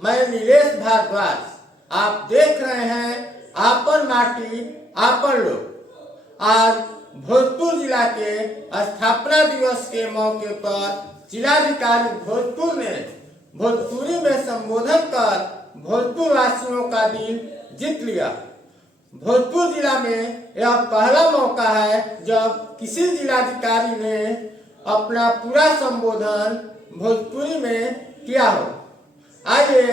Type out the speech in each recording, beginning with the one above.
मैं नीलेश भारद्वाज। आप देख रहे हैं आपन माटी आपन लोग। आज भोजपुर जिला के स्थापना दिवस के मौके पर जिलाधिकारी भोजपुर ने भोजपुरी में संबोधन कर भोजपुर वासियों का दिल जीत लिया। भोजपुर जिला में यह पहला मौका है जब किसी जिलाधिकारी ने अपना पूरा संबोधन भोजपुरी में किया हो। आइए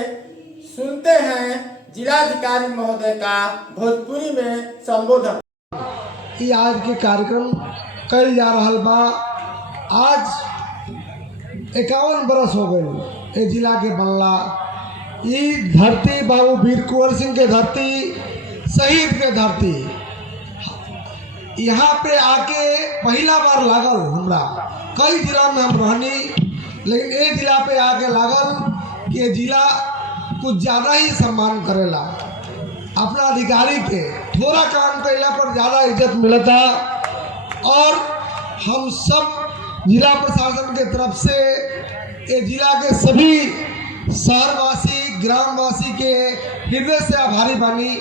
सुनते हैं जिलाधिकारी महोदय का भोजपुरी में संबोधन। आज के कार्यक्रम कल जा रहा बा। आज 51 बरस हो गए जिला के बनला। ये धरती बाबू वीर कुंवर सिंह के धरती, शहीद के धरती। यहाँ पे आके पहला बार लागल हमरा। कई जिला में हम रहनी, लेकिन ये जिला पे आके लागल कि ये जिला कुछ ज़्यादा ही सम्मान करेला। अपना अधिकारी के थोड़ा काम कैला पर ज़्यादा इज्जत मिलता। और हम सब जिला प्रशासन के तरफ से ये जिला के सभी शहरवासी ग्रामवासी के हृदय से आभारी बानी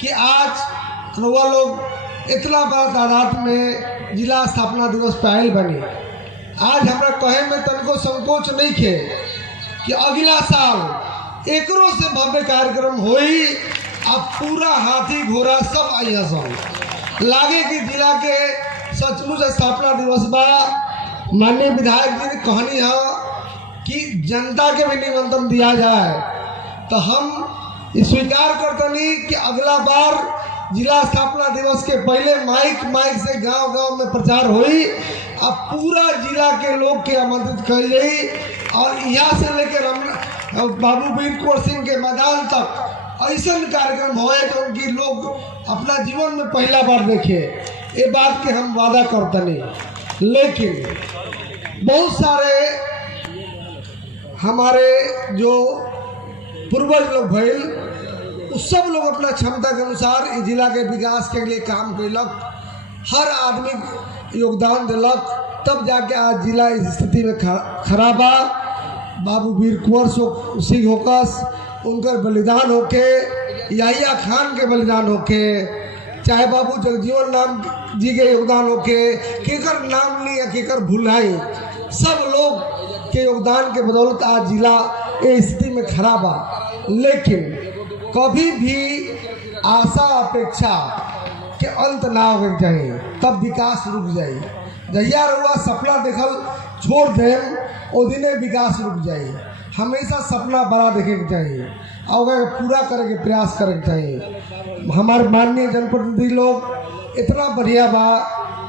कि आज रउआ लोग इतना बड़ा तादाद में जिला स्थापना दिवस पे आयल बनी। आज हमारा कहे में तनको संकोच नहीं खे कि अगला साल एकरों से भव्य कार्यक्रम होई। अब पूरा हाथी घोड़ा सब आई सब लागे कि जिला के सचमुच स्थापना दिवस बा। माननीय विधायक जी ने कहनी है कि जनता के भी निमंत्रण दिया जाए, तो हम स्वीकार करतनी कि अगला बार जिला स्थापना दिवस के पहले माइक से गांव-गांव में प्रचार होई। अब पूरा जिला के लोग के आमंत्रित कर जाई और यहाँ से लेकर हम बाबू वीर कुंवर सिंह के मैदान तक ऐसा कार्यक्रम होए तो उनकी लोग अपना जीवन में पहला बार देखे। ये बात के हम वादा करतनी। लेकिन बहुत सारे हमारे जो पूर्वज लोग भइल, सब लोग अपना क्षमता के अनुसार इस जिला के विकास के लिए काम कैलक। हर आदमी योगदान दिलक, तब जाके आज जिला इस स्थिति में खड़ा बा। बाबू वीर कुंवर सिंह होकस, उनकर बलिदान होके, याहिया खान के बलिदान होके, चाहे बाबू जगजीवन राम जी के योगदान होके, केकर नाम ली या केकर भुलाई, सब लोग के योगदान के बदौलत आज जिला इस स्थिति में खड़ा बा। लेकिन कभी भी आशा अपेक्षा के अंत ना होना चाहिए, तब विकास रुक जाए। जहिया रउआ सपना देखल छोड़ दें ओ दिने विकास रुक जाए। हमेशा सपना बड़ा देखे के चाहिए और पूरा करे के प्रयास करे के चाहिए। हमारे माननीय जनप्रतिनिधि लोग इतना बढ़िया बा,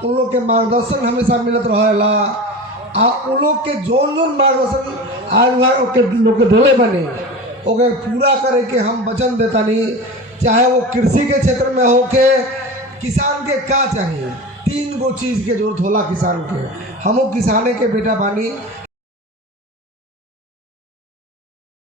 उन लोग के मार्गदर्शन हमेशा मिलत रहेला। उन लोग के जोन मार्गदर्शन आज के लोग के ढोले बने ओके पूरा करे के हम वचन देता नहीं। चाहे वो कृषि के क्षेत्र में हो के किसान के का चाहिए, 3 गो चीज़ के जरूरत होला किसान के। हमो किसाने के बेटा बानी।